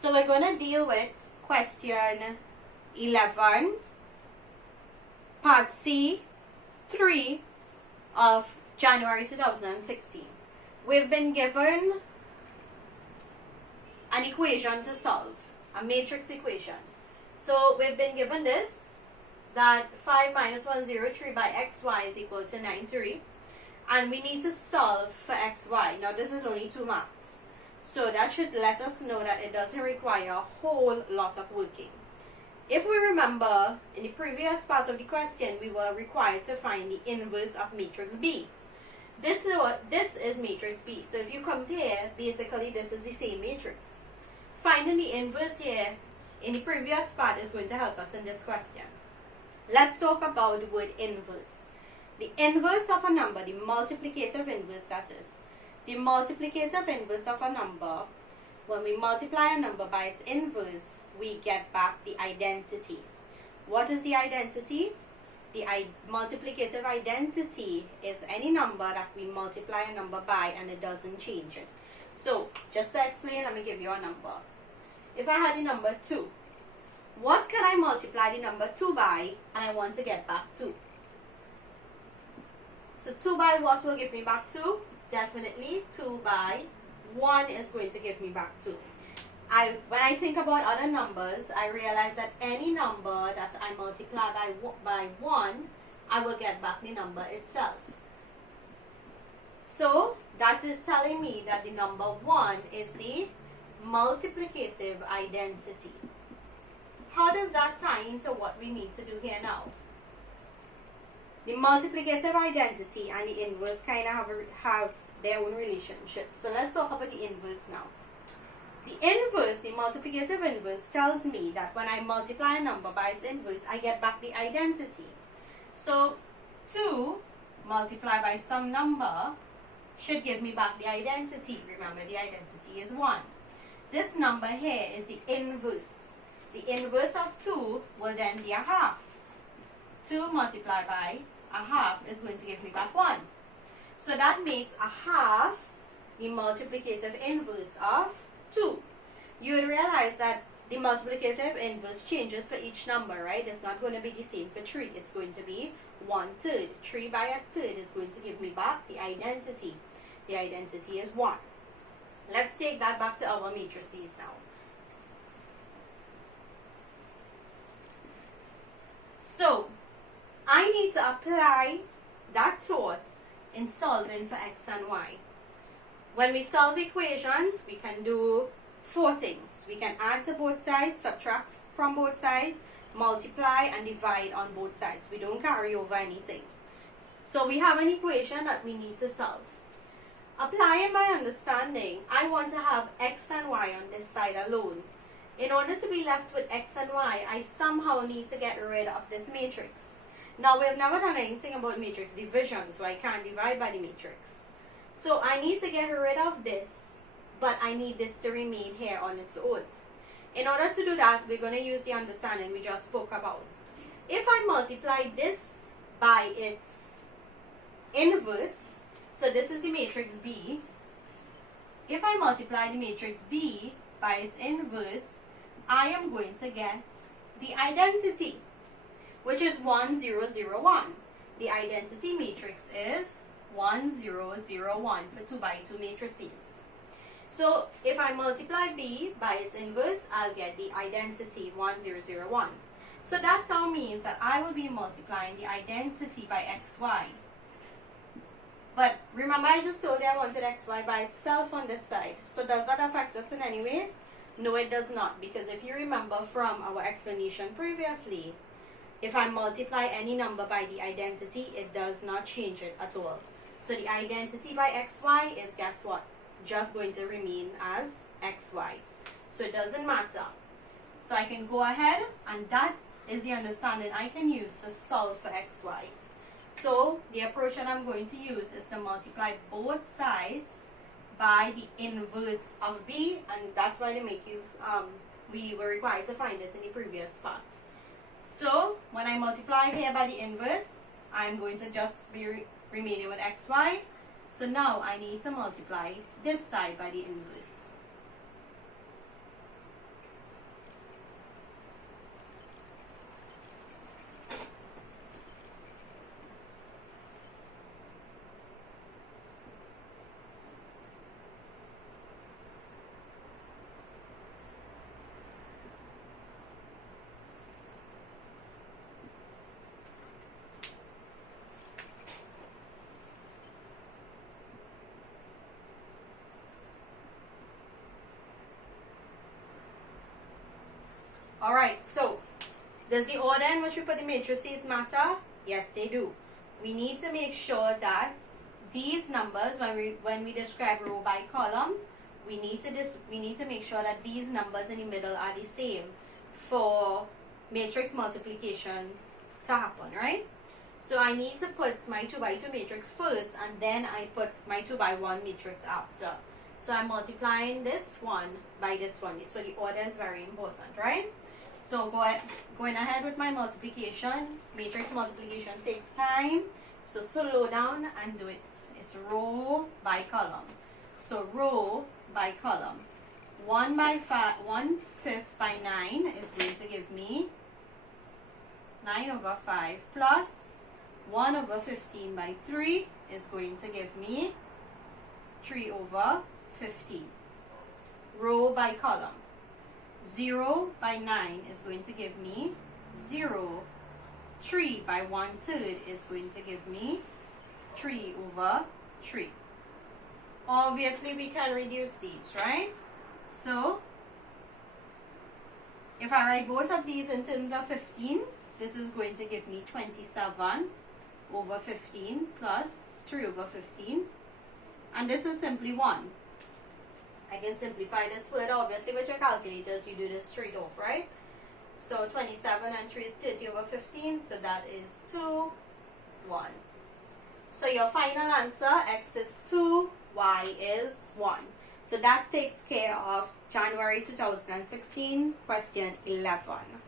So we're going to deal with question 11, part C, 3 of January 2016. We've been given an equation to solve, a matrix equation. So we've been given this, that 5 minus 103 by xy is equal to 93. And we need to solve for xy. Now this is only 2 marks. So that should let us know that it doesn't require a whole lot of working. If we remember, in the previous part of the question, we were required to find the inverse of matrix B. This is matrix B. So if you compare, basically this is the same matrix. Finding the inverse here in the previous part is going to help us in this question. Let's talk about the word inverse. The inverse of a number, the multiplicative inverse that is. The multiplicative inverse of a number, when we multiply a number by its inverse, we get back the identity. What is the identity? The multiplicative identity is any number that we multiply a number by and it doesn't change it. So, just to explain, let me give you a number. If I had the number 2, what can I multiply the number 2 by and I want to get back 2? So 2 by what will give me back 2? Definitely 2 by 1 is going to give me back 2. When I think about other numbers, I realize that any number that I multiply by 1, I will get back the number itself. So that is telling me that the number 1 is the multiplicative identity. How does that tie into what we need to do here now? The multiplicative identity and the inverse kind of have their own relationship. So let's talk about the inverse now. The inverse, the multiplicative inverse, tells me that when I multiply a number by its inverse, I get back the identity. So 2 multiplied by some number should give me back the identity. Remember, the identity is 1. This number here is the inverse. The inverse of 2 will then be a half. 2 multiplied by a half is going to give me back 1. So that makes a half the multiplicative inverse of 2. You will realize that the multiplicative inverse changes for each number, right? It's not going to be the same for 3. It's going to be 1/3. 3 by a third is going to give me back the identity. The identity is 1. Let's take that back to our matrices now. So, I need to apply that thought in solving for x and y. When we solve equations, we can do 4 things. We can add to both sides, subtract from both sides, multiply and divide on both sides. We don't carry over anything. So we have an equation that we need to solve. Applying my understanding, I want to have x and y on this side alone. In order to be left with x and y, I somehow need to get rid of this matrix. Now, we've never done anything about matrix division, so I can't divide by the matrix. So I need to get rid of this, but I need this to remain here on its own. In order to do that, we're going to use the understanding we just spoke about. If I multiply this by its inverse, so this is the matrix B. If I multiply the matrix B by its inverse, I am going to get the identity, which is 1, 0, 0, 1. The identity matrix is 1, 0, 0, 1 for 2 by 2 matrices. So if I multiply B by its inverse, I'll get the identity 1, 0, 0, 1. So that now means that I will be multiplying the identity by xy. But remember, I just told you I wanted xy by itself on this side. So does that affect us in any way? No, it does not, because if you remember from our explanation previously, if I multiply any number by the identity, it does not change it at all. So the identity by xy is, guess what? Just going to remain as xy. So it doesn't matter. So I can go ahead, and that is the understanding I can use to solve for xy. So the approach that I'm going to use is to multiply both sides by the inverse of b, and that's why they make you, we were required to find it in the previous part. So when I multiply here by the inverse, I'm going to just be remaining with xy. So now I need to multiply this side by the inverse. Alright, so does the order in which we put the matrices matter? Yes, they do. We need to make sure that these numbers, when we describe row by column, we need to make sure that these numbers in the middle are the same for matrix multiplication to happen, right? So I need to put my 2 by 2 matrix first, and then I put my 2 by 1 matrix after. So I'm multiplying this one by this one. So the order is very important, right? So going ahead with my multiplication. Matrix multiplication takes time. So slow down and do it. It's row by column. So row by column. 1/5 by 9 is going to give me 9/5 plus 1/15 by 3 is going to give me 3/15. Row by column. 0 by 9 is going to give me 0. 3 by 1/3 is going to give me 3/3. Obviously, we can reduce these, right? So, if I write both of these in terms of 15, this is going to give me 27/15 plus 3/15. And this is simply 1. I can simplify this further. Obviously, with your calculators, you do this straight off, right? So 27 and 3 is 30/15. So that is 2, 1. So your final answer, x is 2, y is 1. So that takes care of January 2016, question 11.